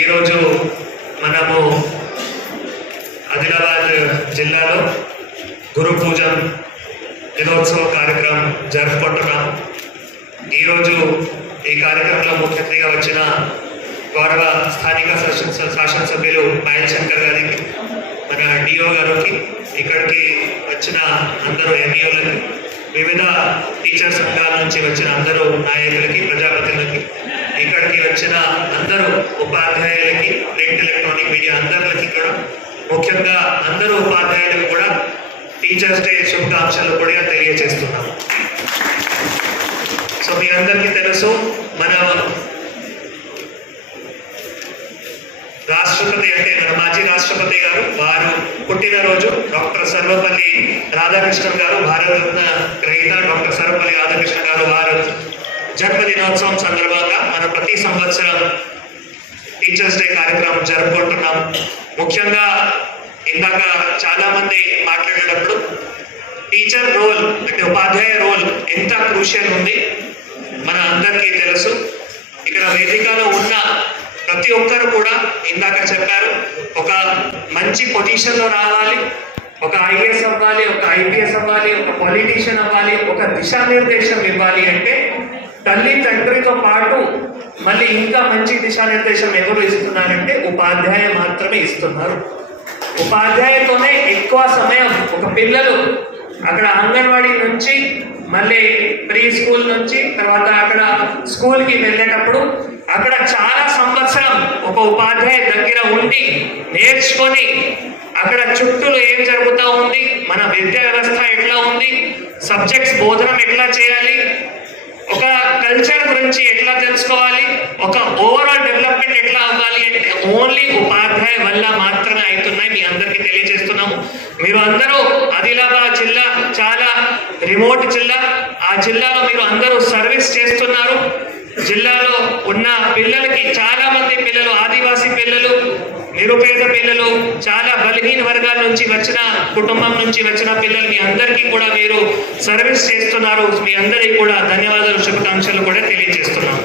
ఈరోజు మనము ఆదిలాబాద్ జిల్లాలో గురు పూజ దినోత్సవ కార్యక్రమం జరుపుకుంటున్నాం. ఈరోజు ఈ కార్యక్రమంలో ముఖ్య అతిథిగా వచ్చిన గౌరవ స్థానిక శాసనసభ్యులు మహేష్ శంకర్ గారికి, మన డిఓ గారికి, ఇక్కడికి వచ్చిన అందరూ ఎంఈఓలకి, వివిధ టీచర్ సంఘాల నుంచి వచ్చిన అందరూ నాయకులకి, ప్రజాప్రతినిధులకి, ఇక్కడికి వచ్చిన అందరూ ఉపాధ్యాయులకి, ప్రింట్ ఎలక్ట్రానిక్ మీడియా అందరికి కూడా, ముఖ్యంగా అందరూ ఉపాధ్యాయులకు కూడా టీచర్స్ డే శుభాకాంక్షలు కూడా తెలియజేస్తున్నాం. సో మీ అందరికీ తెలుసు, మన రాష్ట్రపతి అంటే మన మాజీ రాష్ట్రపతి గారు వారు పుట్టినరోజు డాక్టర్ సర్వపల్లి రాధాకృష్ణన్ గారు, భారతరత్న గ్రహీత డాక్టర్ సర్వపల్లి రాధాకృష్ణ గారు వారు జన్మదినోత్సవం సందర్భంగా మనం ప్రతి సంవత్సరం టీచర్స్ డే కార్యక్రమం జరుపుకుంటున్నాం. ముఖ్యంగా ఇందాక చాలా మంది మాట్లాడేటప్పుడు టీచర్ రోల్ అంటే ఉపాధ్యాయ రోల్ ఎంత క్రూషియల్ ఉంది మన అందరికీ తెలుసు. ఇక్కడ వేదికలో ఉన్న ప్రతి ఒక్కరు కూడా ఇందాక చెప్పారు, ఒక మంచి పొజిషన్లో రావాలి, ఒక ఐఏఎస్ అవ్వాలి, ఒక ఐపీఎస్ అవ్వాలి, ఒక పొలిటీషియన్ అవ్వాలి, ఒక దిశానిర్దేశం ఇవ్వాలి అంటే తల్లి తండ్రితో పాటు మళ్ళీ ఇంకా మంచి దిశానిర్దేశం ఎవరు ఇస్తున్నారంటే ఉపాధ్యాయ మాత్రమే ఇస్తున్నారు. ఉపాధ్యాయుతోనే ఎక్కువ సమయం ఒక పిల్లలు అక్కడ అంగన్వాడీ నుంచి మళ్ళీ ప్రీ స్కూల్ నుంచి తర్వాత అక్కడ స్కూల్కి వెళ్ళేటప్పుడు అక్కడ చాలా సంవత్సరం ఒక ఉపాధ్యాయ దగ్గర ఉండి నేర్చుకొని అక్కడ చుట్టూ ఏం జరుగుతూ ఉంది, మన విద్యా వ్యవస్థ ఎట్లా ఉంది, సబ్జెక్ట్స్ బోధనం ఎట్లా చేయాలి, ఒక కల్చర్ గురించి ఎట్లా తెలుసుకోవాలి, ఒక ఓవరాల్ డెవలప్మెంట్ ఎట్లా అవ్వాలి అంటే ఓన్లీ ఉపాధ్యాయ వల్ల మాత్రమే అవుతున్నాయి. మీ అందరికీ తెలియజేస్తున్నాము. మీరు అందరూ ఆదిలాబాద్ జిల్లా చాలా రిమోట్ జిల్లా, ఆ జిల్లాలో మీరు అందరూ సర్వీస్ చేస్తున్నారు. జిల్లాలో ఉన్న పిల్లలకి చాలా మంది పిల్లలు, ఆదివాసీ పిల్లలు, నిరుపేద పిల్లలు, చాలా బలహీన వర్గాల నుంచి వచ్చిన కుటుంబం నుంచి వచ్చిన పిల్లలు, మీ అందరికీ కూడా మీరు సర్వీస్ చేస్తున్నారు. మీ అందరికీ కూడా ధన్యవాదాలు, శుభాకాంక్షలు కూడా తెలియజేస్తున్నాను.